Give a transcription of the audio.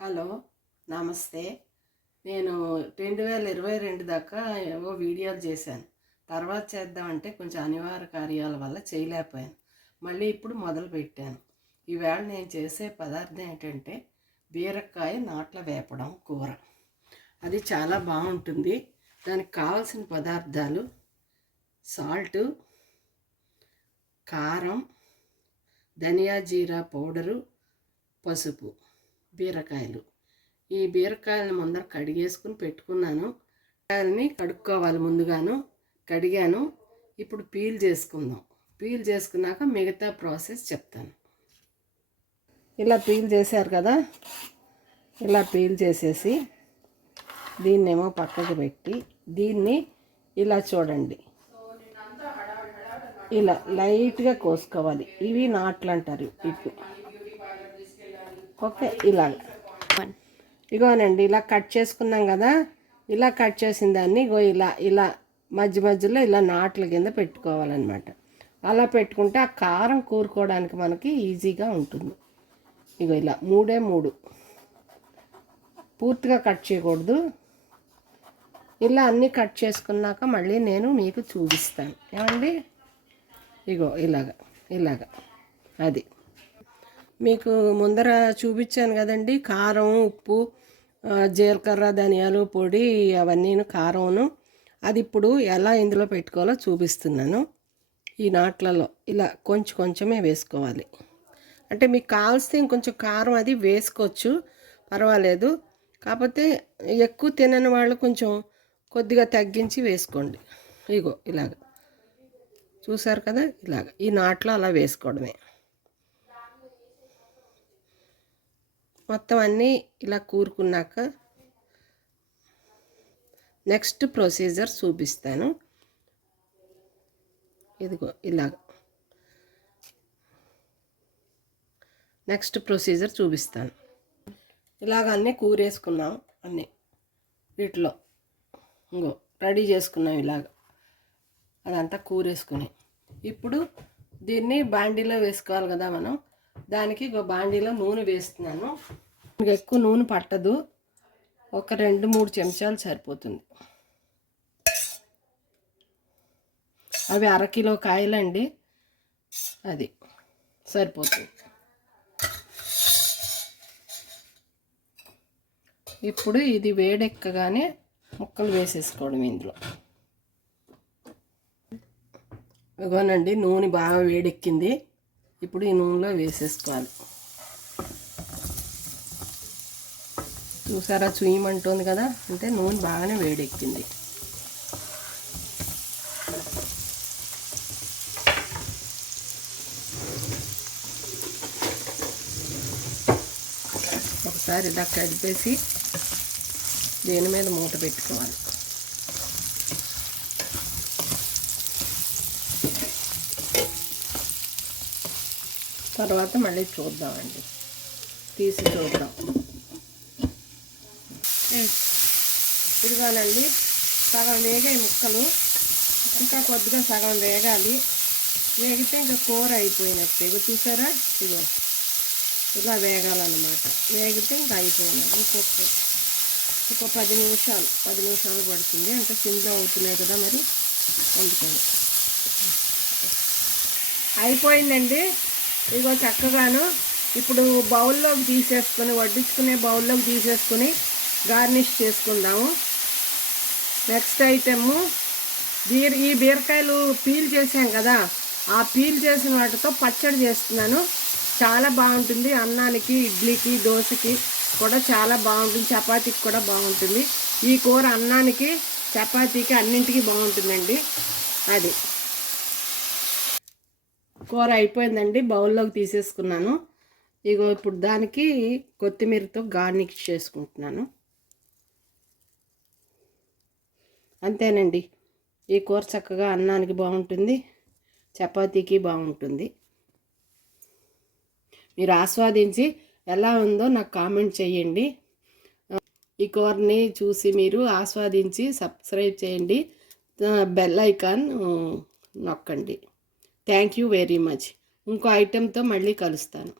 Hello, నమస్తే. నేను 2022 దాకా ఏవో వీడియోలు చేశాను. తర్వాత చేద్దామంటే కొంచెం అనివార్య కార్యాల వల్ల చేయలేకపోయాను. మళ్ళీ ఇప్పుడు మొదలుపెట్టాను. ఈవేళ నేను చేసే పదార్థం ఏంటంటే బీరకాయ నాట్ల వేపడం కూర. అది చాలా బాగుంటుంది. దానికి కావాల్సిన పదార్థాలు సాల్టు, కారం, ధనియా జీరా పౌడరు, పసుపు, బీరకాయలు. ఈ బీరకాయలను ముందర కడిగేసుకుని పెట్టుకున్నాను. బీరకాయలని కడుక్కోవాలి ముందుగాను. కడిగాను. ఇప్పుడు పీల్ చేసుకుందాం. పీల్ చేసుకున్నాక మిగతా ప్రాసెస్ చెప్తాను. ఇలా పీల్ చేశారు కదా, ఇలా పీల్ చేసేసి దీన్నేమో పక్కకు పెట్టి దీన్ని ఇలా చూడండి, ఇలా లైట్గా కోసుకోవాలి. ఇవి నాట్లు అంటారు ఇప్పుడు. ఓకే, ఇలాగ ఇగోనండి, ఇలా కట్ చేసుకున్నాం కదా. ఇలా కట్ చేసిన దాన్ని ఇగో ఇలా ఇలా మధ్య మధ్యలో ఇలా నాట్ల కింద పెట్టుకోవాలన్నమాట. అలా పెట్టుకుంటే ఆ కారం కూరుకోవడానికి మనకి ఈజీగా ఉంటుంది. ఇగో ఇలా మూడే మూడు, పూర్తిగా కట్ చేయకూడదు. ఇలా అన్నీ కట్ చేసుకున్నాక మళ్ళీ నేను మీకు చూపిస్తాను. ఏమండి, ఇగో ఇలాగ ఇలాగ అది మీకు ముందర చూపించాను కదండి. కారం, ఉప్పు, జీలకర్ర, ధనియాలు పొడి, అవన్నీ కారంను. అది ఇప్పుడు ఎలా ఇందులో పెట్టుకోవాలో చూపిస్తున్నాను. ఈ నాట్లలో ఇలా కొంచెం కొంచెమే వేసుకోవాలి. అంటే మీకు కావాల్స్తే ఇంకొంచెం కారం అది వేసుకోవచ్చు, పర్వాలేదు. కాకపోతే ఎక్కువ తినని వాళ్ళు కొంచెం కొద్దిగా తగ్గించి వేసుకోండి. ఇగో ఇలాగ చూసారు కదా, ఇలాగ ఈ నాట్లో అలా వేసుకోవడమే. మొత్తం అన్నీ ఇలా కూరుకున్నాక నెక్స్ట్ ప్రొసీజర్ చూపిస్తాను. ఇదిగో ఇలాగ నెక్స్ట్ ప్రొసీజర్ చూపిస్తాను. ఇలాగ అన్నీ కూరేసుకున్నాం. అన్నీ వీటిలో ఇంకో రెడీ చేసుకున్నాం. ఇలాగ అదంతా కూరేసుకుని ఇప్పుడు దీన్ని బాండీలో వేసుకోవాలి కదా మనం. దానికి బాండీలో నూనె వేస్తున్నాను. ఎక్కువ నూనె పట్టదు, ఒక 2-3 చెంచాలు సరిపోతుంది. అవి 1/2 కిలో కాయలండి, అది సరిపోతుంది. ఇప్పుడు ఇది వేడెక్కగానే ముక్కలు వేసేసుకోవడం ఇందులో. ఇగోనండి, నూనె బాగా వేడెక్కింది. ఇప్పుడు ఈ నూనెలో వేసేసుకోవాలి. చూసారా, చూయమంటుంది కదా, అంటే నూనె బాగానే వేడెక్కింది. ఒకసారి ఇలా కడిపేసి దీని మీద మూత పెట్టుకోవాలి. తర్వాత మళ్ళీ చూద్దామండి, తీసి చూద్దాం. ఇదిగానండి, సగం వేగాయి ముక్కలు. ఇంకా కొద్దిగా సగం వేగాలి. వేగితే ఇంకా కూర అయిపోయినట్టు. ఇగో చూసారా, ఇగో ఇలా వేగాలన్నమాట. వేగితే ఇంకా అయిపోయినట్టు. ఇంకొక 10 నిమిషాలు పడుతుంది. అంటే సిమ్లో అవుతున్నాయి కదా మరి, అందుకని. అయిపోయిందండి. ఇగో చక్కగాను. ఇప్పుడు బౌల్లోకి తీసేసుకొని, వడ్డించుకునే బౌల్లోకి తీసేసుకొని గార్నిష్ చేసుకుందాము. నెక్స్ట్ ఐటెము ఈ బీరకాయలు పీల్ చేసాం కదా, ఆ పీల్ చేసిన వాటితో పచ్చడి చేస్తున్నాను. చాలా బాగుంటుంది. అన్నానికి, ఇడ్లీకి, దోశకి కూడా చాలా బాగుంటుంది. చపాతీకి కూడా బాగుంటుంది. ఈ కూర అన్నానికి, చపాతీకి, అన్నింటికి బాగుంటుందండి. అది కూర అయిపోయిందండి, బౌల్లోకి తీసేసుకున్నాను. ఇగో ఇప్పుడు దానికి కొత్తిమీరతో గార్నిష్ చేసుకుంటున్నాను. అంతేనండి. ఈ కూర చక్కగా అన్నానికి బాగుంటుంది, చపాతీకి బాగుంటుంది. మీరు ఆస్వాదించి ఎలా ఉందో నాకు కామెంట్ చేయండి. ఈ కూరని చూసి మీరు ఆస్వాదించి సబ్స్క్రైబ్ చేయండి, బెల్ ఐకాన్ నొక్కండి. Thank you very much. ఇంకో ఐటెంతో మళ్ళీ కలుస్తాను.